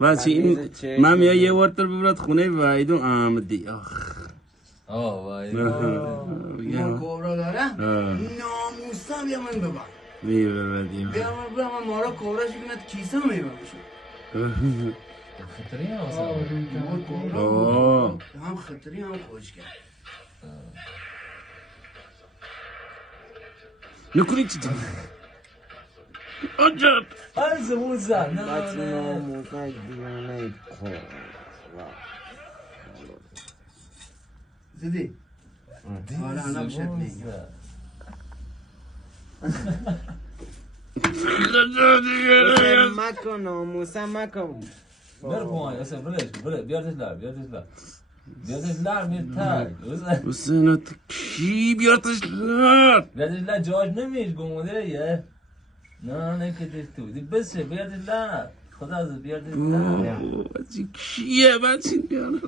بچه این من میای یه وارتر ببرد خونه وعیدون آمدی من کبرا دارم ناموسم یه من ببر میبردیم بیا من مارا کبراش کنه کیسه میبرمشون خطری هم هم خطری هم خوش کرد نکنی چی عجب از موزه نه موزه دیانه زدی؟ آره انا بشت میگم مکن موزه مکن بر پایین اصلا بیاردش لر میره تک حسین کی بیارتش لر بیاردش لر جاش نمیش گموده یه نه که تو بسه بیاردش لر خدا از بیاردش لر کیه من چی بیارم